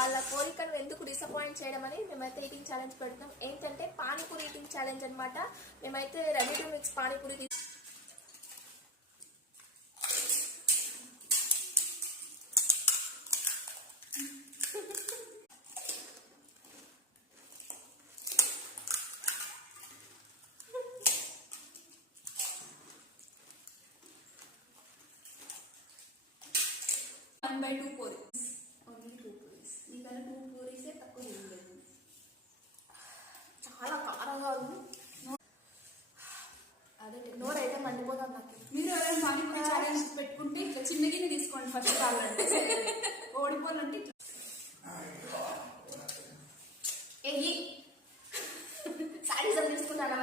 వాళ్ళ కోరికను ఎందుకు డిసప్పాయింట్ చేయడం అని మేమైతే ఈటింగ్ ఛాలెంజ్ పెడుతున్నాం. ఏంటంటే పానీపూరి ఈటింగ్ ఛాలెంజ్ అనమాట. మేమైతే ready to mix panipuri by 2 puris, only 2 puris. ఈకన్నా 2 పూరీసే తక్కువ తినలేదు. చాలా కారంగా ఉంది. అదే నోరైతే మండిపోతుంది నాకు. మీరు ఎవరైనా పానీపూరి ఛాలెంజ్ పెట్టుకుంటే ఇట్లా చిన్న గిన్నె తీసుకోండి ఫస్ట్. కావాలంటే ఓడిపోవాలంటే సారీస్ తీసుకున్నాను.